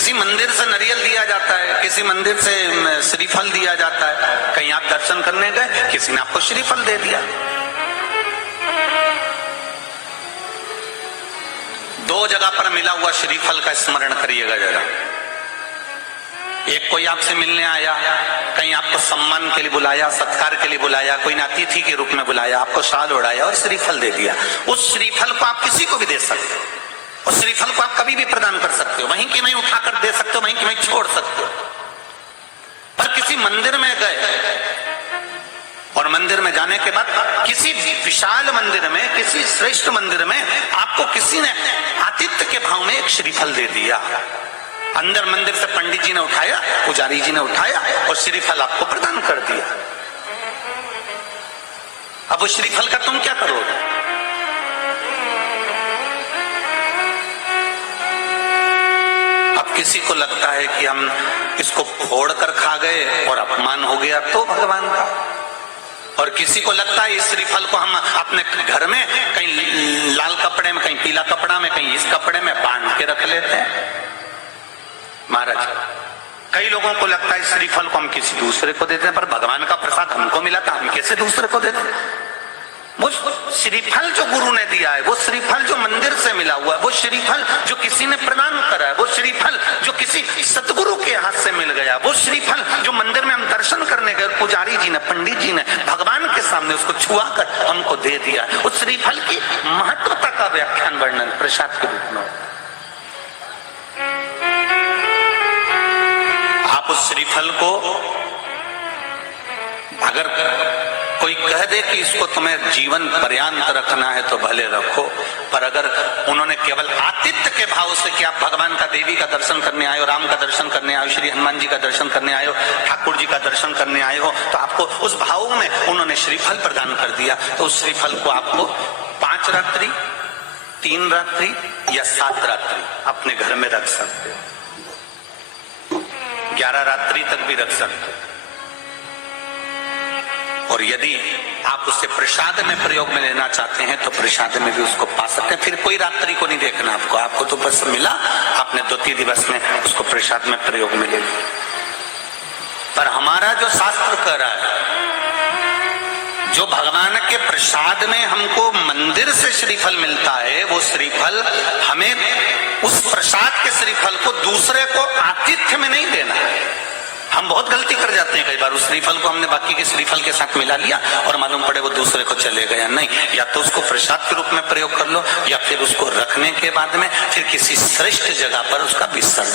किसी मंदिर से नारियल दिया जाता है, किसी मंदिर से श्रीफल दिया जाता है। कहीं आप दर्शन करने गए, किसी ने आपको श्रीफल दे दिया। दो जगह पर मिला हुआ श्रीफल का स्मरण करिएगा जरा। एक कोई आपसे मिलने आया, कहीं आपको सम्मान के लिए बुलाया, सत्कार के लिए बुलाया, कोई ने अतिथि के रूप में बुलाया, आपको शाल ओढ़ाया और श्रीफल दे दिया। उस श्रीफल को आप किसी को भी दे सकते हो, उस श्रीफल को आप कभी भी प्रदान कर सकते हो, वहीं की वहीं उठाकर दे सकते हो, वहीं की वहीं छोड़ सकते हो। पर किसी मंदिर में गए और मंदिर में जाने के बाद किसी विशाल मंदिर में, किसी श्रेष्ठ मंदिर में आपको किसी ने आतिथ्य के भाव में एक श्रीफल दे दिया। अंदर मंदिर से पंडित जी ने उठाया, पुजारी जी ने उठाया और श्रीफल आपको प्रदान कर दिया। अब उस श्रीफल का तुम क्या करोगे? अब किसी को लगता है कि हम इसको फोड़ कर खा गए और अपमान हो गया तो भगवान का, और किसी को लगता है इस श्रीफल को हम अपने घर में कहीं लाल कपड़े में, कहीं पीला कपड़ा में, कहीं इस कपड़े में बांध के रख लेते हैं। महाराज, कई लोगों को लगता है श्रीफल को हम किसी दूसरे को देते हैं, पर भगवान का प्रसाद हमको मिला था, हम कैसे दूसरे को देते हैं? वो श्रीफल जो गुरु ने दिया है, वो श्रीफल जो मंदिर से मिला हुआ है, वो श्रीफल जो किसी ने प्रदान करा है, वो श्रीफल जो किसी सतगुरु के हाथ से मिल गया, वो श्रीफल जो मंदिर में हम दर्शन करने गए, पुजारी जी ने, पंडित जी ने भगवान के सामने उसको छुआ कर हमको दे दिया। उस श्रीफल की महत्वता का व्याख्यान, वर्णन प्रसाद के रूप में। आप उस श्रीफल को अगर कोई कह दे कि इसको तुम्हें जीवन पर्यंत रखना है तो भले रखो, पर अगर उन्होंने केवल आतिथ्य के भाव से कि आप भगवान का, देवी का दर्शन करने आए हो, राम का दर्शन करने आए हो, श्री हनुमान जी का दर्शन करने आए हो, ठाकुर जी का दर्शन करने आए हो, तो आपको उस भाव में उन्होंने श्रीफल प्रदान कर दिया, तो उस श्रीफल को आपको 5 रात्रि, 3 रात्रि या 7 रात्रि अपने घर में रख सकते हो, 11 रात्रि तक भी रख सकते हो। और यदि आप उसे प्रसाद में प्रयोग में लेना चाहते हैं तो प्रसाद में भी उसको पा सकते हैं। फिर कोई रात्रि को नहीं देखना आपको तो बस मिला, आपने 2-3 दिवस में उसको प्रसाद में प्रयोग में ले लिया। पर हमारा जो शास्त्र कह रहा है, जो भगवान के प्रसाद में हमको मंदिर से श्रीफल मिलता है, वो श्रीफल हमें उस प्रसाद के श्रीफल को दूसरे को आतिथ्य में नहीं देना है। हम बहुत गलती कर जाते हैं कई बार, उस श्रीफल को हमने बाकी के श्रीफल के साथ मिला लिया और मालूम पड़े वो दूसरे को चले गया। नहीं, या तो उसको प्रसाद के रूप में प्रयोग कर लो, या फिर उसको रखने के बाद में फिर किसी श्रेष्ठ जगह पर उसका विसर्जन